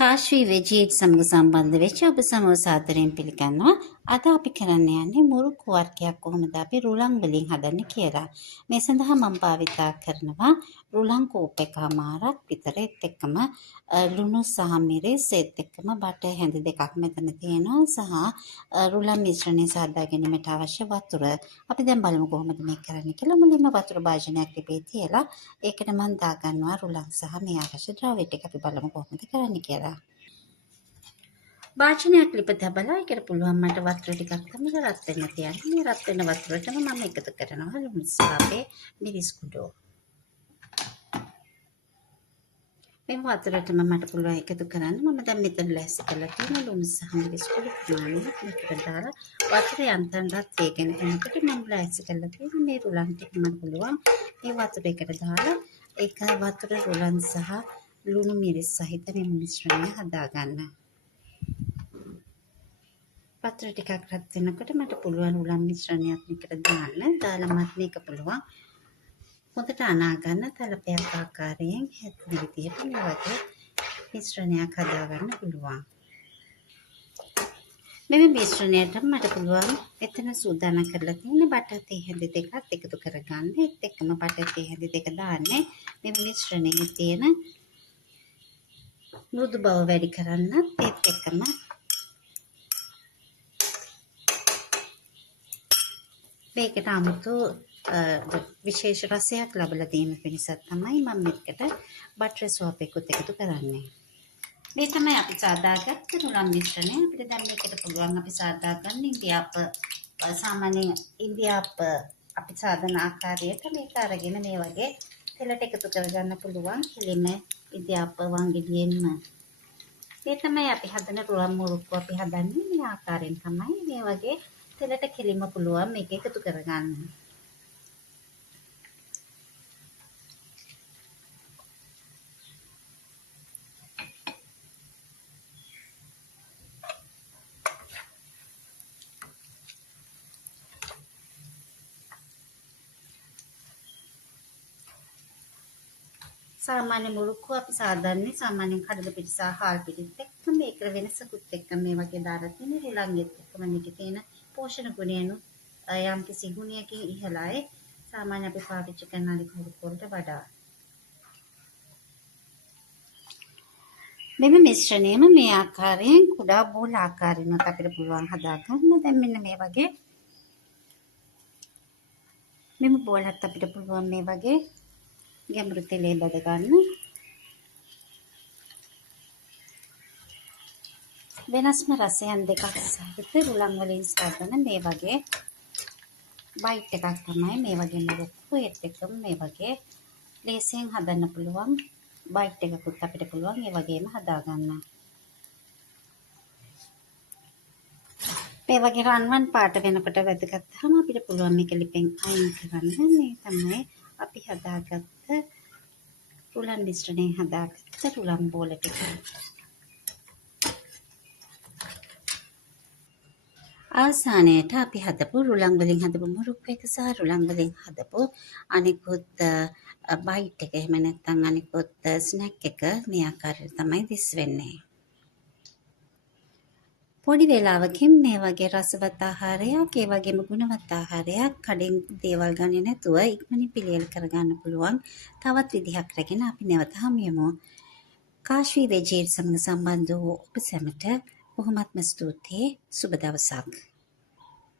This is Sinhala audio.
කාශ්වී වෙජීට් සමග සම්බන්ධ වෙච්ච ඔබ සමව සාදරයෙන් පිළිගන්නවා. අද අපි කරන්න යන්නේ මුරුක්කු වර්ගයක් කොහොමද අපි රුලන් වලින් හදන්නේ කියලා. මේ සඳහා මම භාවිතා කරනවා රුලන් කෝප් එකමාරක් විතර එක්කම ලුණු සහ මිරිස් එක්කම බටර් හැඳ දෙකක් මෙතන තියෙනවා සහ රුලන් මිශ්‍රණය සාදා ගැනීමට අවශ්‍ය වතුර. අපි දැන් බලමු කොහොමද මේක කරන්නේ කියලා. මුලින්ම වතුර භාජනයක් ලිපේ තියලා ඒකට මම දාගන්නවා රුලන් සහ මේ අවශ්‍ය ද්‍රව්‍ය ටික. අපි බලමු කොහොමද කරන්නේ කියලා. භාජනයක් ලිප තබලා ඒකට පුළුවන් මට වතුර ටිකක් තමයි රත් වෙන්න තියන්න. මේ රත් වෙන වතුරටම මම එකතු කරනවා ලුණු සහ අපේ මිරිස් කුඩු. මේ වතුරටම මට පුළුවන් එකතු කරන්න. මම දැන් මෙතන ලෑස්ති කරලා තියෙන ලුණු සහ මිරිස් කුඩු ප්‍රමාණය මේකට දාලා වතුර යන්තම් රත් වෙගෙන එනකොට මම ලෑස්ති කරලා තියෙන මේ රුලන් ටික මට පුළුවන් මේ වතුර එකට දාලා ඒක වතුර රුලන් සහ ලුණු මිරිස් සහිත මේ මිශ්‍රණය හදා ගන්න. වතුර ටිකක් රත් වෙනකොට මට පුළුවන් උලන් මිශ්‍රණයක් මේකට දාන්න. දාලා මට මේක පුළුවන් හොඳට අනා ගන්න තලපයක් ආකාරයෙන් හැදෙන විදිහට මේ වගේ මිශ්‍රණයක් හදා ගන්න පුළුවන්. මේ මිශ්‍රණයට මට පුළුවන් එතන සූදානම් කරලා තියෙන බටර් තේ හැඳි දෙකක් එකතු කරගන්න. ඒත් එක්කම බටර් තේ හැඳි දෙක දාන්නේ මේ මිශ්‍රණයේ තියෙන මෘදු බව වැඩි කරන්න. ඒත් එක්කම මේකට 아무තු විශේෂ රසයක් ලැබලා දීම පිණිස තමයි මම මේකට බටර් සෝප් එකත් එකතු කරන්නේ. මේ තමයි අපි සාදාගත්ත රුලන් මිශ්‍රණය. අපිට දැන් මේකට පුළුවන් අපි සාදාගන්න සාමාන්‍ය ඉන්දියාප අපි සාදන ආකාරයට මේක අරගෙන මේ වගේ තෙලට එකතු කරගන්න පුළුවන්. කෙලින්ම ඉන්දියාප වංගෙඩියෙන්ම. මේ තමයි අපි හදන රුලන් මුරුක්කු අපි හදන්නේ මේ ආකාරයෙන් තමයි. මේ වගේ තෙලට කෙලින්ම පුළුවන් මේක එකතු කරගන්න. සාමාන්‍ය මුරුක්කු අපි සාදන්නේ සාමාන්‍යයෙන් කඩල පිටි සහ හාල් පිටිත් එක්ක මේක වෙනසකුත් එක්ක මේ වගේ දාලා තියෙන රුලන්ගෙත් එක්කම මේකේ තියෙන පෝෂණ ගුණයන් යම් කිසි ගුණයකින් ඉහළයි සාමාන්‍ය අපි පාවිච්චි කරන අනිත් මුරුක්කු වලට වඩා. මෙම මිශ්‍රණයම මේ ආකාරයෙන් කුඩා බෝල ආකාරයෙන් අපිට පුළුවන් හදා ගන්න. දැන් මෙන්න මේ වගේ මෙම බෝලත් අපිට පුළුවන් මේ වගේ ගැඹුරු තෙලේ බද ගන්න. වෙනස්ම රසයන් දෙකක් සහිත රුලන් වලින් සාදන මේ වගේ බයිට් එකක් තමයි මේ වගේ මුරුක්කු. ඒත් එක්කම මේ වගේ ලේසියෙන් හදන්න පුළුවන් බයිට් එකකුත් අපිට පුළුවන් ඒ වගේම හදා ගන්න. මේ වගේ රන්වන් පාට වෙනකොට වැදගත්වම අපිට පුළුවන් මේක ලිපෙන් අයින් කරන්න. මේ තමයි අපි හදාගත්ත රුලන් මිශ්‍රණයෙන් හදාගත්ත රුලන් බෝල ටික. අවසානයේට අපි හදපු රුලන් වලින් හදපු මුරුක්කු එක සහ රුලන් වලින් හදපු අනිකුත් බයිට් එක එහෙම නැත්නම් අනිකුත් ස්නැක් එක මේ ආකාරයට තමයි දිස් වෙන්නේ. පොඩි වෙලාවකින් මේ වගේ රසවත් ආහාරයක් ඒ වගේම ගුණවත් ආහාරයක් කඩෙන් දේවල් ගන්නේ නැතුව ඉක්මනින් පිළියෙල කරගන්න පුළුවන් තවත් විදිහක් රැගෙන අපි නැවත හමු වෙමු. කාශ්වී වෙජීට් සමග සම්බන්ධ වූ ඔබ සැමට බොහොමත්ම ස්තුතියි. සුබ දවසක්.